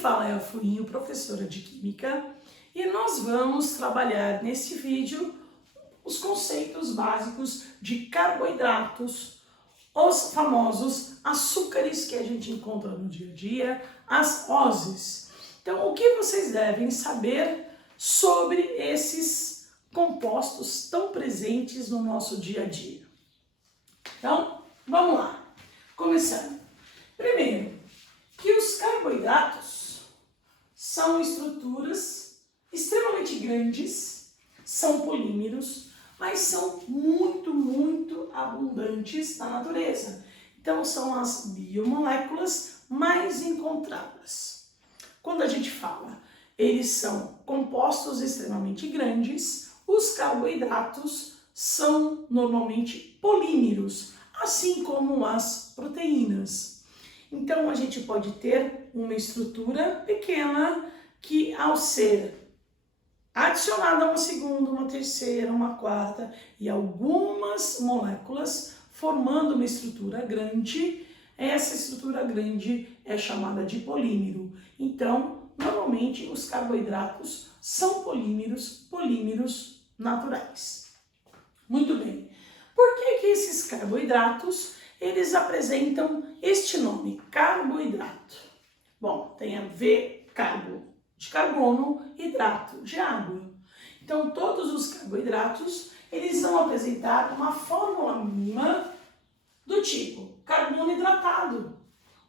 fala é a Fuinho, professora de Química, e nós vamos trabalhar nesse vídeo os conceitos básicos de carboidratos, os famosos açúcares que a gente encontra no dia a dia, as ozes. Então, o que vocês devem saber sobre esses compostos tão presentes no nosso dia a dia? Então, vamos lá. Começando. Primeiro, que os carboidratos são estruturas extremamente grandes, são polímeros, mas são muito abundantes na natureza. Então, são as biomoléculas mais encontradas. Quando a gente fala, eles são compostos extremamente grandes, os carboidratos são normalmente polímeros, assim como as proteínas. Então, a gente pode ter uma estrutura pequena que, ao ser adicionada uma segunda, uma terceira, uma quarta e algumas moléculas formando uma estrutura grande, essa estrutura grande é chamada de polímero. Então, normalmente os carboidratos são polímeros naturais. Muito bem. Por que esses carboidratos eles apresentam este nome, carboidrato? Bom, tem a ver carbo de carbono, hidrato de água. Então, todos os carboidratos, eles vão apresentar uma fórmula mínima do tipo carbono hidratado,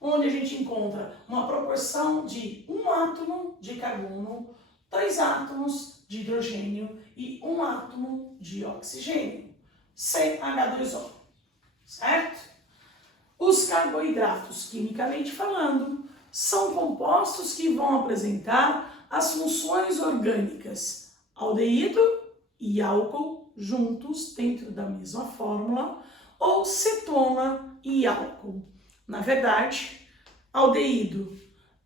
onde a gente encontra uma proporção de um átomo de carbono, 2 átomos de hidrogênio e 1 átomo de oxigênio, CH2O, certo? Os carboidratos, quimicamente falando, são compostos que vão apresentar as funções orgânicas aldeído e álcool juntos dentro da mesma fórmula, ou cetona e álcool. Na verdade, aldeído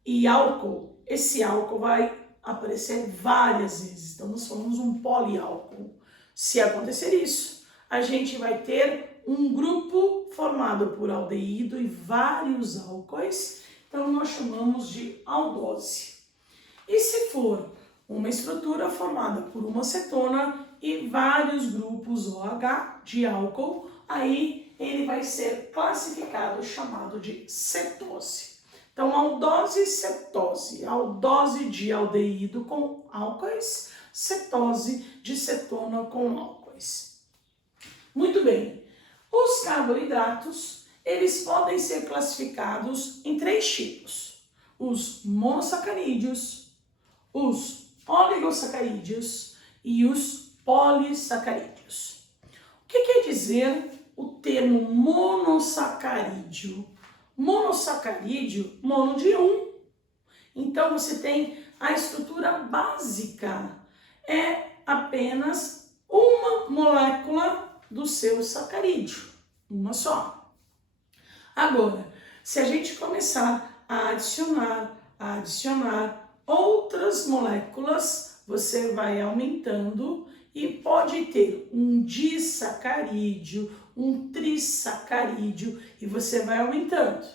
e álcool, esse álcool vai aparecer várias vezes, então nós formamos um poliálcool. Se acontecer isso, a gente vai ter um grupo formado por aldeído e vários álcoois, então nós chamamos de aldose. E se for uma estrutura formada por uma cetona e vários grupos OH de álcool, aí ele vai ser classificado, chamado de cetose. Então, aldose e cetose, aldose de aldeído com álcoois, cetose de cetona com álcoois. Muito bem, os carboidratos, eles podem ser classificados em 3 tipos: os monossacarídeos, os oligosacarídeos e os polissacarídeos. O que quer dizer o termo monossacarídeo? Monossacarídeo, mono de 1. Então, você tem a estrutura básica, é apenas uma molécula do seu sacarídeo, uma só. Agora, se a gente começar a adicionar outras moléculas, você vai aumentando e pode ter um disacarídeo, um trissacarídeo e você vai aumentando.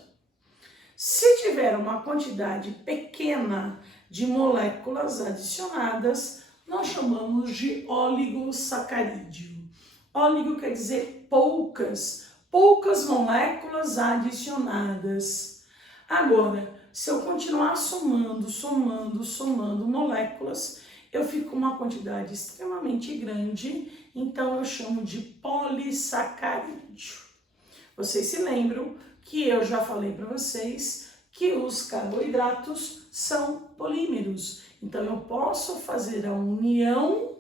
Se tiver uma quantidade pequena de moléculas adicionadas, nós chamamos de oligosacarídeo. Óligo quer dizer poucas moléculas adicionadas. Agora, se eu continuar somando moléculas, eu fico com uma quantidade extremamente grande, então eu chamo de polissacarídeo. Vocês se lembram que eu já falei para vocês que os carboidratos são polímeros. Então eu posso fazer a união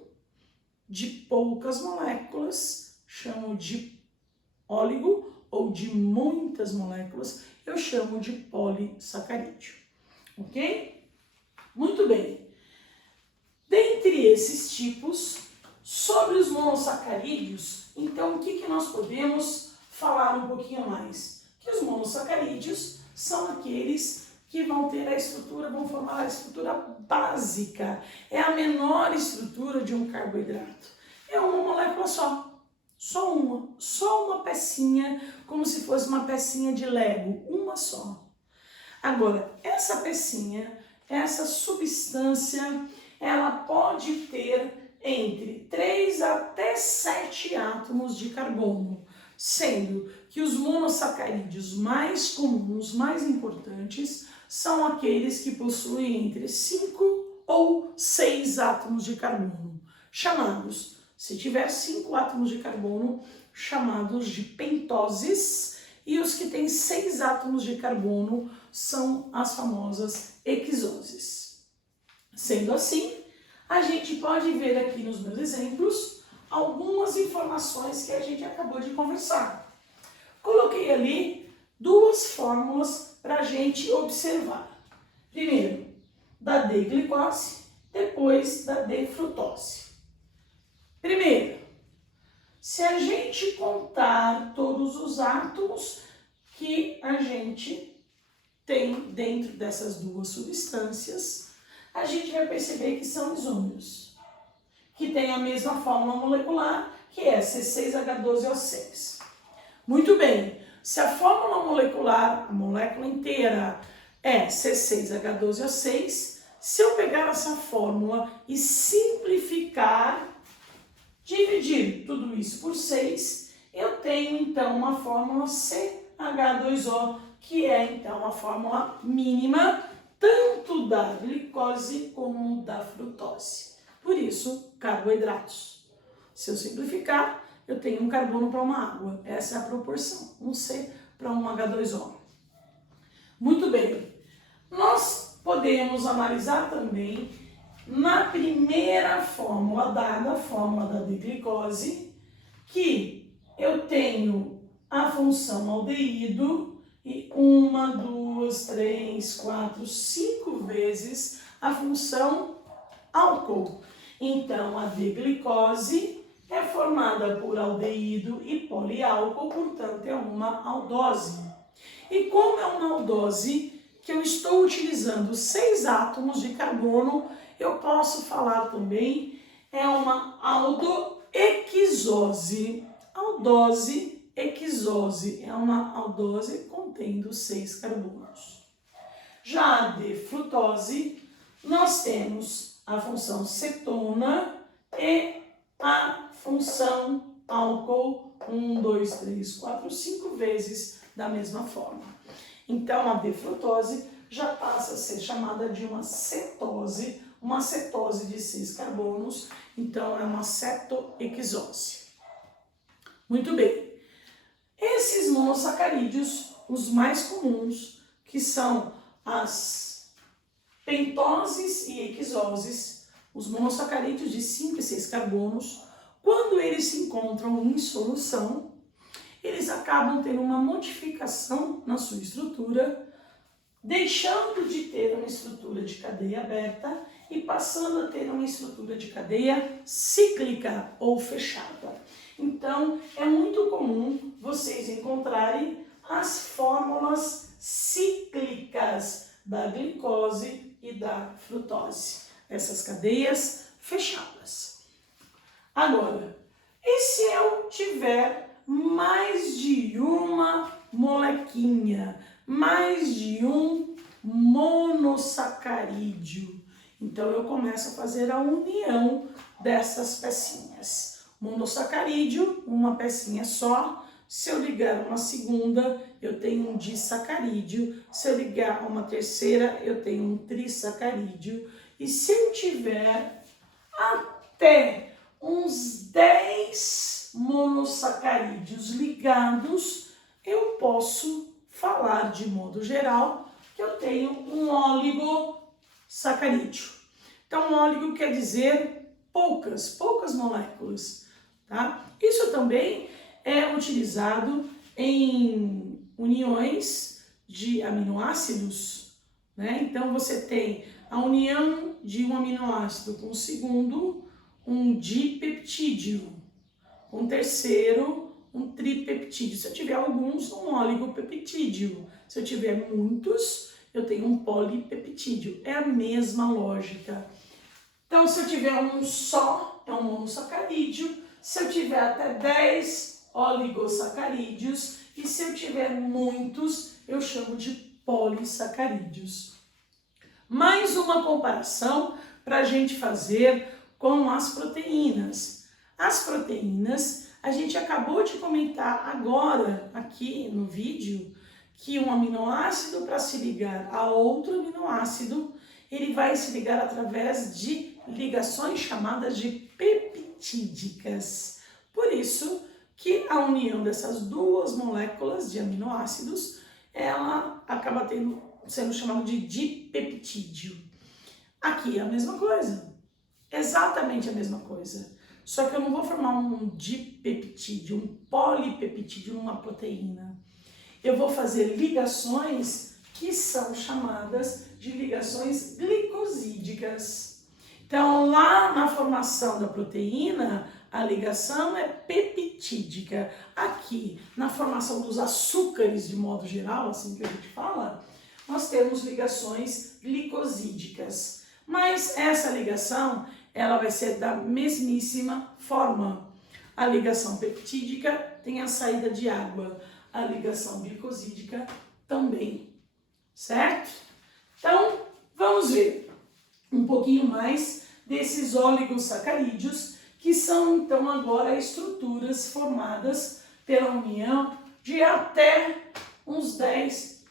de poucas moléculas, chamo de óligo, ou de muitas moléculas, eu chamo de polissacarídeo. Ok? Muito bem. Dentre esses tipos, sobre os monossacarídeos, então o que nós podemos falar um pouquinho mais? Que os monossacarídeos são aqueles que vão ter a estrutura, vão formar a estrutura básica. É a menor estrutura de um carboidrato. É uma molécula só. Só uma pecinha, como se fosse uma pecinha de Lego, uma só. Agora, essa pecinha, essa substância, ela pode ter entre 3 até 7 átomos de carbono, sendo que os monossacarídeos mais comuns, mais importantes, são aqueles que possuem entre 5 ou 6 átomos de carbono, chamados, se tiver 5 átomos de carbono, chamados de pentoses, e os que têm 6 átomos de carbono são as famosas hexoses. Sendo assim, a gente pode ver aqui nos meus exemplos algumas informações que a gente acabou de conversar. Coloquei ali 2 fórmulas para a gente observar. Primeiro, da D-glicose, depois da D-frutose. Primeiro, se a gente contar todos os átomos que a gente tem dentro dessas 2 substâncias, a gente vai perceber que são isômeros, que têm a mesma fórmula molecular, que é C6H12O6. Muito bem, se a fórmula molecular, a molécula inteira, é C6H12O6, se eu pegar essa fórmula e simplificar, dividir tudo isso por 6, eu tenho então uma fórmula CH2O, que é então a fórmula mínima tanto da glicose como da frutose. Por isso, carboidratos. Se eu simplificar, eu tenho um carbono para uma água. Essa é a proporção, um C para um H2O. Muito bem. Nós podemos analisar também na primeira fórmula dada, a fórmula da D-glicose, que eu tenho a função aldeído e 1, 2, 3, 4, 5 vezes a função álcool. Então, a D-glicose é formada por aldeído e poliálcool, portanto, é uma aldose. E como é uma aldose que eu estou utilizando 6 átomos de carbono, eu posso falar também, é uma aldoexose. Aldose, exose, é uma aldose contendo 6 carbonos. Já a D-frutose, nós temos a função cetona e a função álcool, 1, 2, 3, 4, 5 vezes da mesma forma. Então, a D-frutose já passa a ser chamada de uma cetose de 6 carbonos, então é uma cetoexose. Muito bem. Esses monossacarídeos, os mais comuns, que são as pentoses e hexoses, os monossacarídeos de 5 e 6 carbonos, quando eles se encontram em solução, eles acabam tendo uma modificação na sua estrutura, deixando de ter uma estrutura de cadeia aberta e passando a ter uma estrutura de cadeia cíclica ou fechada. Então, é muito comum vocês encontrarem as fórmulas cíclicas da glicose e da frutose, essas cadeias fechadas. Agora, e se eu tiver mais de uma molequinha, mais de um monossacarídeo? Então, eu começo a fazer a união dessas pecinhas. Monossacarídeo, uma pecinha só. Se eu ligar uma segunda, eu tenho um disacarídeo. Se eu ligar uma terceira, eu tenho um trissacarídeo. E se eu tiver até uns 10 monossacarídeos ligados, eu posso falar de modo geral que eu tenho um oligosacarídeo. Então, um óligo quer dizer poucas moléculas, tá? Isso também é utilizado em uniões de aminoácidos, né? Então, você tem a união de um aminoácido com o segundo, um dipeptídeo, com o terceiro, um tripeptídeo. Se eu tiver alguns, um oligopeptídeo. Se eu tiver muitos, eu tenho um polipeptídeo. É a mesma lógica. Então, se eu tiver um só, é um monossacarídeo. Se eu tiver até 10 oligosacarídeos. E se eu tiver muitos, eu chamo de polissacarídeos. Mais uma comparação para a gente fazer com as proteínas. As proteínas, a gente acabou de comentar agora aqui no vídeo que um aminoácido, para se ligar a outro aminoácido, ele vai se ligar através de ligações chamadas de peptídicas. Por isso que a união dessas duas moléculas de aminoácidos, ela acaba sendo chamada de dipeptídeo. Aqui é a mesma coisa, exatamente a mesma coisa. Só que eu não vou formar um dipeptídeo, um polipeptídeo numa proteína. Eu vou fazer ligações que são chamadas de ligações glicosídicas. Então, lá na formação da proteína, a ligação é peptídica. Aqui, na formação dos açúcares, de modo geral, assim que a gente fala, nós temos ligações glicosídicas. Mas essa ligação, ela vai ser da mesmíssima forma. A ligação peptídica tem a saída de água, a ligação glicosídica também, certo? Então, vamos ver um pouquinho mais desses oligosacarídeos, que são então agora estruturas formadas pela união de até uns 10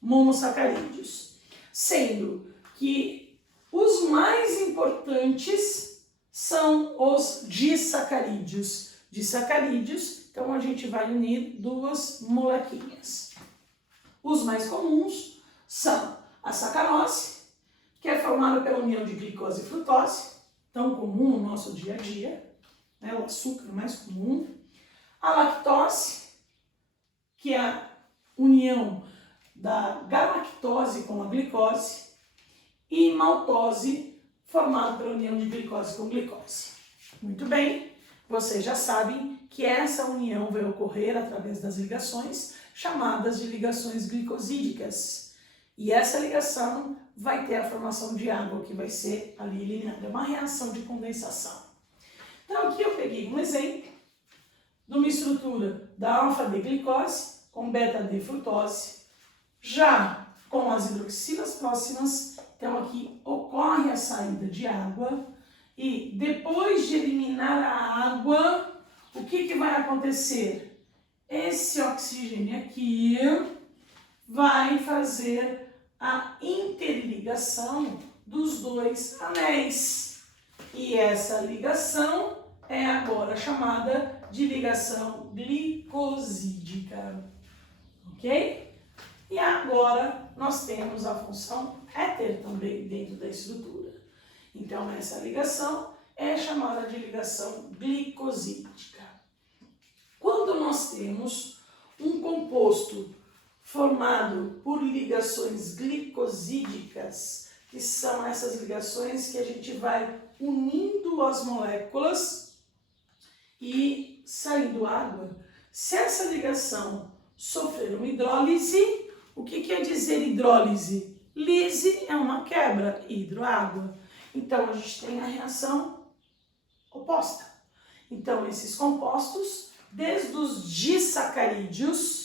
monossacarídeos, sendo que os mais importantes são os disacarídeos. Disacarídeos, então a gente vai unir duas molequinhas. Os mais comuns são a sacarose, que é formada pela união de glicose e frutose, tão comum no nosso dia a dia, né, o açúcar mais comum. A lactose, que é a união da galactose com a glicose, e maltose, formada pela união de glicose com glicose. Muito bem, vocês já sabem que essa união vai ocorrer através das ligações, chamadas de ligações glicosídicas. E essa ligação vai ter a formação de água, que vai ser ali eliminada. É uma reação de condensação. Então aqui eu peguei um exemplo de uma estrutura da alfa-D-glicose com beta-D-frutose, já com as hidroxilas próximas. Então aqui ocorre a saída de água e depois de eliminar a água, o que vai acontecer? Esse oxigênio aqui vai fazer a interligação dos dois anéis. E essa ligação é agora chamada de ligação glicosídica. Ok? E agora nós temos a função éter também dentro da estrutura. Então essa ligação é chamada de ligação glicosídica. Quando nós temos um composto formado por ligações glicosídicas, que são essas ligações que a gente vai unindo as moléculas e saindo água. Se essa ligação sofrer uma hidrólise, o que quer dizer hidrólise? Lise é uma quebra, hidroágua. Então a gente tem a reação oposta. Então esses compostos, desde os disacarídeos,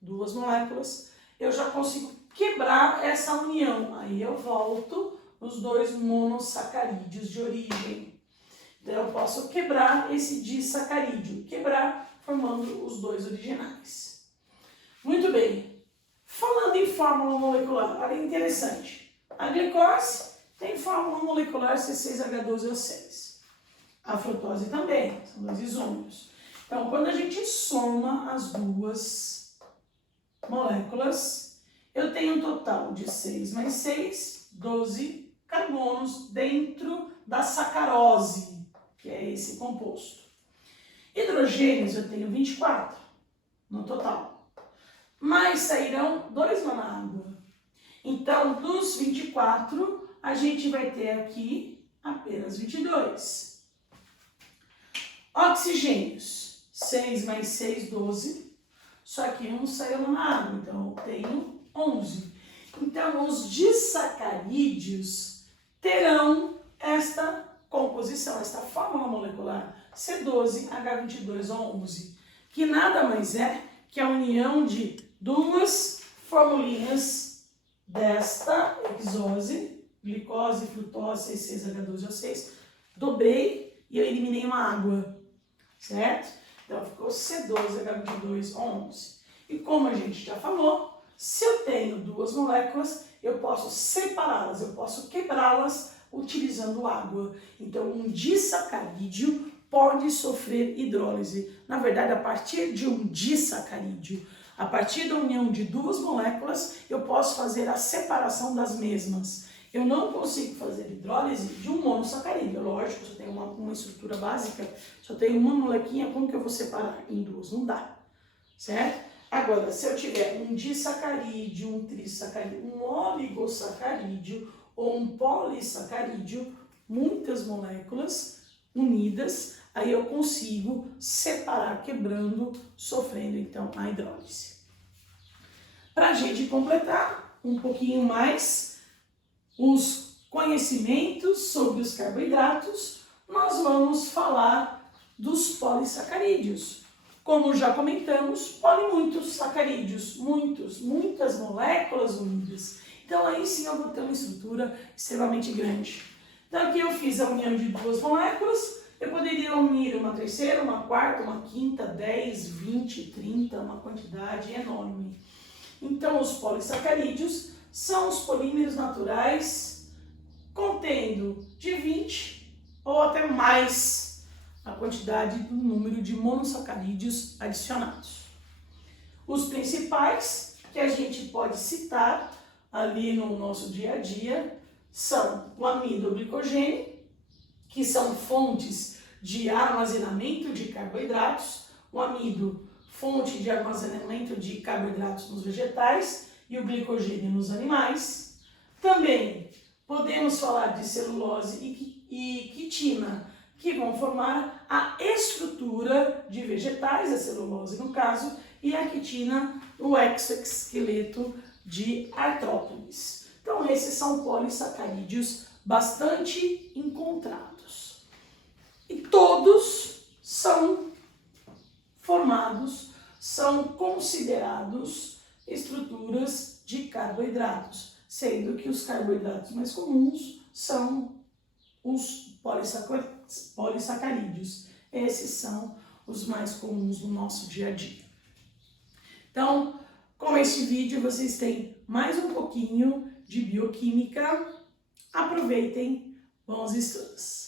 duas moléculas, eu já consigo quebrar essa união. Aí eu volto nos dois monossacarídeos de origem. Então eu posso quebrar esse disacarídeo, quebrar formando os dois originais. Muito bem. Falando em fórmula molecular, olha interessante. A glicose tem fórmula molecular C6H12O6. A frutose também, são dois isômeros. Então, quando a gente soma as duas moléculas, eu tenho um total de 6 mais 6, 12 carbonos dentro da sacarose, que é esse composto. Hidrogênios eu tenho 24 no total, mas sairão 2 lá na água. Então, dos 24, a gente vai ter aqui apenas 22. Oxigênios, 6 mais 6, 12. Só que um saiu lá na água, então eu tenho 11. Então, os disacarídeos terão esta composição, esta fórmula molecular C12H22O11, que nada mais é que a união de duas formulinhas desta hexose, glicose, frutose, 6H12O6, dobrei e eu eliminei uma água, certo? Então ficou C12H22O11. E como a gente já falou, se eu tenho duas moléculas, eu posso separá-las, eu posso quebrá-las utilizando água. Então um disacarídeo pode sofrer hidrólise. Na verdade, a partir de um disacarídeo, a partir da união de duas moléculas, eu posso fazer a separação das mesmas. Eu não consigo fazer hidrólise de um monossacarídeo. Lógico, se eu tenho uma estrutura básica, se eu tenho uma molequinha, como que eu vou separar em duas? Não dá, certo? Agora, se eu tiver um disacarídeo, um trissacarídeo, um oligosacarídeo ou um polissacarídeo, muitas moléculas unidas, aí eu consigo separar, quebrando, sofrendo então a hidrólise. Para a gente completar um pouquinho mais os conhecimentos sobre os carboidratos, nós vamos falar dos polissacarídeos. Como já comentamos, muitos sacarídeos, muitas moléculas unidas. Então aí sim eu vou ter uma estrutura extremamente grande. Então aqui eu fiz a união de duas moléculas, eu poderia unir uma terceira, uma quarta, uma quinta, 10, 20, 30, uma quantidade enorme. Então os polissacarídeos são os polímeros naturais contendo de 20 ou até mais a quantidade do número de monossacarídeos adicionados. Os principais que a gente pode citar ali no nosso dia a dia são o amido glicogênio, que são fontes de armazenamento de carboidratos, o amido, fonte de armazenamento de carboidratos nos vegetais e o glicogênio nos animais. Também podemos falar de celulose e quitina, que vão formar a estrutura de vegetais, a celulose no caso, e a quitina, o exoesqueleto de artrópodes. Então esses são polissacarídeos bastante encontrados. E todos são formados, são considerados estruturas de carboidratos, sendo que os carboidratos mais comuns são os polissacarídeos. Esses são os mais comuns no nosso dia a dia. Então, com este vídeo vocês têm mais um pouquinho de bioquímica. Aproveitem, bons estudos!